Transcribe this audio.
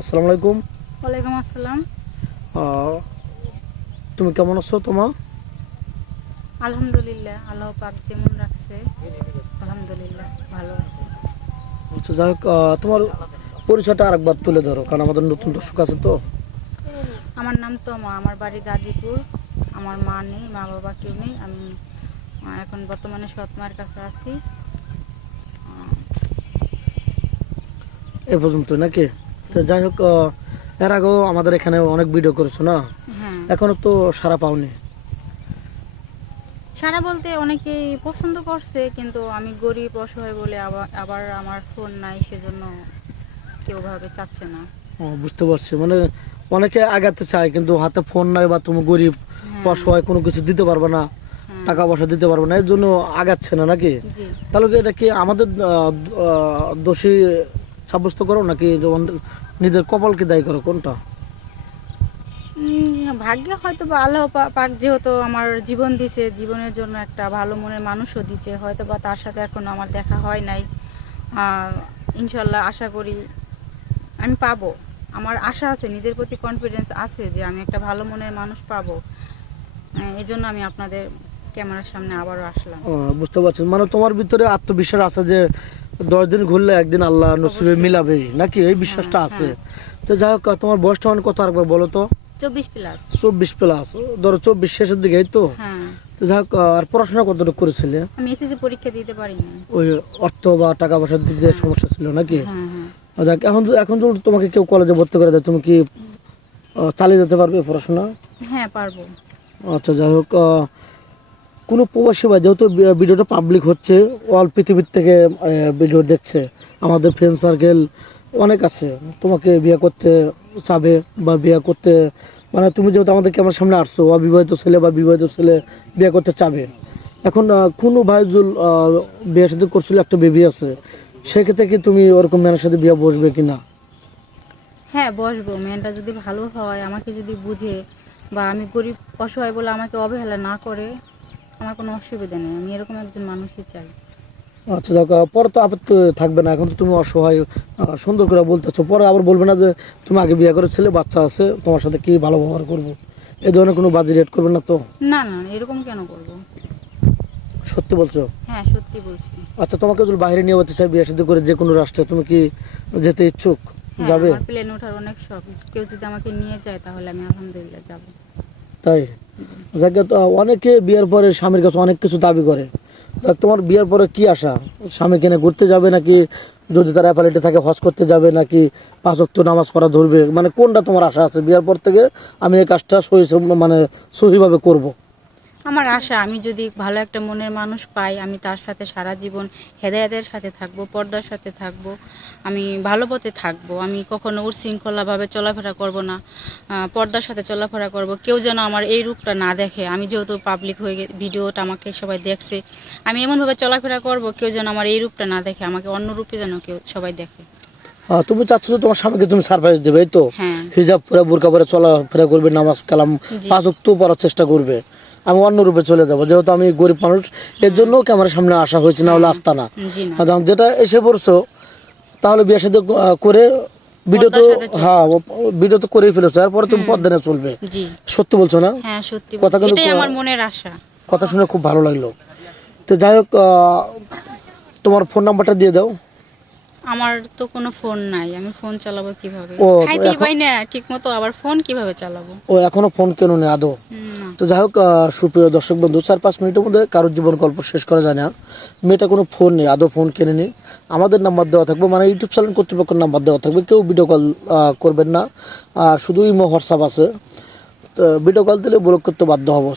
আসসালামু আলাইকুম। ওয়ালাইকুম আসসালাম। তুমি কেমন আছো? আলহামদুলিল্লাহ, আল্লাহ পাক যেমন রাখছে আলহামদুলিল্লাহ ভালো আছে। আচ্ছা, যাই হোক, তোমার পরিচয়টা আরেকবার তুলে ধরো, কারণ আমাদের নতুন দর্শক আছে তো। আমার নাম তমা, আমার বাড়ি গাজীপুর। আমার মা নেই, মা বাবা কেউ নেই। আমি এখন বর্তমানে সৎ মায়ের কাছে আছি। এ পর্যন্ত নাকি? তো যাই হোক, এর আগেও আমাদের এখানে অনেক ভিডিও করেছো না? হ্যাঁ, এখনো তো সারা পাওনি। সারা বলতে অনেকেই পছন্দ করছে, কিন্তু আমি গরিব অসহায় বলে আবার আমার ফোন নাই, সেজন্য কেউ ভাবে চাচ্ছে না। বুঝতে পারছি, মানে অনেকে আগাতে চায় কিন্তু হাতে ফোন নাই, বা তুমি গরিব হ্যাঁ, অসহায়, কোনো কিছু দিতে পারবে না, হ্যাঁ, টাকা পয়সা দিতে পারবে না, এর জন্য আগাচ্ছে না নাকি? জি। তাহলে কি এটা কি আমাদের দোষী সাব্যস্ত করো, নাকি যেমন নিজের কপালকে দায়ী করো, কোনটা? ভাগ্যে হয়তো বা আল্লাহ পাক যেহেতু আমার জীবন দিছে, জীবনের জন্য একটা ভালো মনের মানুষও দিছে, হয়তো বা তার সাথে এখনো আমার দেখা হয় নাই। ইনশাল্লাহ আশা করি আমি পাবো। আমার আশা আছে, নিজের প্রতি কনফিডেন্স আছে যে আমি একটা ভালো মনের মানুষ পাবো। এই জন্য আমি আপনাদের ক্যামেরার সামনে আবারও আসলাম। বুঝতে পারছি, মানে তোমার ভিতরে আত্মবিশ্বাস আছে যে 10 দিন ঘুরলে একদিন আল্লাহ নসিবে অবশ্যই। মিলাবেই, নাকি এই হ্যাঁ, বিশ্বাসটা আছে? হ্যাঁ। তো যাই হোক, তোমার বয়সটা মানে কত আরেকবার বলো তো? 24+। 24+, ধরো 24 শেষের দিকে, এই তো? হ্যাঁ, তো যাই হোক, আর পড়াশোনা কতটুকু করেছিলে? আমি এসএসসি পরীক্ষা দিতে পারিনি। ওই অর্থ বা টাকা পয়সার দিক দিয়ে হ্যাঁ, সমস্যা ছিল নাকি? হ্যাঁ, হ্যাঁ। যাক, এখন এখন যদি তোমাকে কেউ কলেজে ভর্তি করে দেয়, তুমি কি চালিয়ে যেতে পারবে পড়াশোনা? হ্যাঁ, পারবো। আচ্ছা, যাই হোক, কোনো প্রবাসী ভাই, যেহেতু ভিডিওটা পাবলিক হচ্ছে, অল পৃথিবীর থেকে ভিডিও দেখছে, আমাদের ফ্রেন্ড সার্কেল অনেক আছে, তোমাকে বিয়ে করতে চাবে বা বিয়ে করতে, মানে তুমি যেহেতু আমাদের ক্যামেরার সামনে আসছো, অবিবাহিত ছেলে বা বিবাহিত ছেলে বিয়ে করতে চাবে। এখন কোনো ভাই জুল বিয়ের সাথে করছিল, একটা বেবি আছে, সেক্ষেত্রে কি তুমি ওরকম মেয়ের সাথে বিয়ে বসবে কি না? হ্যাঁ, বসবো। মেয়েটা যদি ভালো হয়, আমাকে যদি বুঝে, বা আমি গরিব অসহায় বলে আমাকে অবহেলা না করে, আমার কোনো অসুবিধা নেই। আমি এরকম একজন মানুষই চাই। আচ্ছা, যাক, পরে তো আপত্তি থাকবে না, এখন তো তুমি অসহায়, সুন্দর করে বলতেছো, পরে আবার বলবে না যে তুমি আগে বিয়ে করে ছেলে বাচ্চা আছে, তোমার সাথে কি ভালো ব্যবহার করবো, এই ধরনের কোনো বাজে রেট করবে না তো? না, না, এরকম কেন করব? সত্যি বলছো? হ্যাঁ, সত্যি বলছি। আচ্ছা, তোমাকে যদি বাইরে নিয়ে যেতে চাই বিয়ে সাথে করে, যে কোনো রাষ্ট্রে, তুমি কি যেতে ইচ্ছুক? হ্যাঁ, যাবে? আমার প্লেন ওঠার অনেক শখ। কেউ যদি আমাকে নিয়ে যায় তাহলে আমি আলহামদুলিল্লাহ যাব। তাই? যাক, তো অনেকে বিয়ের পরে স্বামীর কাছে অনেক কিছু দাবি করে। দেখ, তোমার বিয়ের পরে কি আশা? স্বামী কেনে ঘুরতে যাবে, নাকি যদি তার অ্যাপালিটি থাকে হজ করতে যাবে, নাকি 5 ওয়াক্ত নামাজ পড়া ধরবে, মানে কোনটা তোমার আশা আছে বিয়ের পর থেকে? আমি এই কাজটা মানে সহিভাবে করব। আমার আশা, আমি যদি ভালো একটা মনের মানুষ পাই, আমি তার সাথে সারা জীবন হেদায়েতের সাথে থাকবো, পর্দার সাথে থাকবো, আমি ভালো পথে থাকবো। আমি কখনো উচ্ছৃঙ্খলাভাবে চলাফেরা করব না, পর্দার সাথে চলাফেরা করব। কেউ যেন আমার এই রূপটা না দেখে। আমি যেহেতু পাবলিক হয়ে ভিডিওটা আমাকে সবাই দেখছে, আমি এমনভাবে চলাফেরা করব কেউ যেন আমার এই রূপটা না দেখে, আমাকে অন্য রূপে যেন কেউ সবাই দেখে। তুমি চাচ্ছ যে তোমার স্বামীকে তুমি সারপ্রাইজ দেবে, এই তো? হ্যাঁ, হিজাব পরে, বোরকা পরে চলাফেরা করবে, নামাজ কালাম জি। 5 ওয়াক্ত পড়ার চেষ্টা করবে। আমি অন্য রূপে চলে যাবো, যেহেতু আমি গরিব মানুষ, এর জন্য ক্যামেরার সামনে আসা হয়েছে, না হলে আসতা না। জি না, যেটা এসে পড়ছো, তাহলে বিয়ের সাথে করে ভিডিও তো, পর্দার সাথে হ্যাঁ, ভিডিও তো করেই ফেলেছো, এরপরে তুমি পর্দা নিয়ে চলবে। জি। সত্যি বলছো না? হ্যাঁ, সত্যি কথা বলছি, কিন্তু এটাই আমার মনের আশা। কথা শুনে খুব ভালো লাগলো। তো যাই হোক, তোমার ফোন নাম্বারটা দিয়ে দাও। আমার তো কোনো ফোন নাই, আমি ফোন চালাবো কিভাবে? ও, খাইতেই পাই না ঠিক মতো, আবার ফোন কিভাবে চালাবো? এখনো ফোন কেন নেই আদৌ? না। তো যাই হোক, সুপ্রিয় দর্শক বন্ধু, 4-5 মিনিটের মধ্যে কারোর জীবন গল্প শেষ করা যায় না। মেয়েটা কোনো ফোন নেই, আদৌ ফোন কেনে নি। আমাদের নাম্বার দেওয়া থাকবে, মানে ইউটিউব চ্যানেল কর্তৃপক্ষের নাম্বার দেওয়া থাকবে, কেউ ভিডিও কল করবেন না। আর শুধু ইমো হোয়াটসঅ্যাপ আছে, তো ভিডিও কল দিলে ব্লক করতে বাধ্য হবো।